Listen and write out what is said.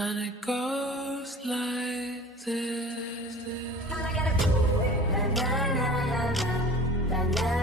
And it goes like this. La la la la la la la.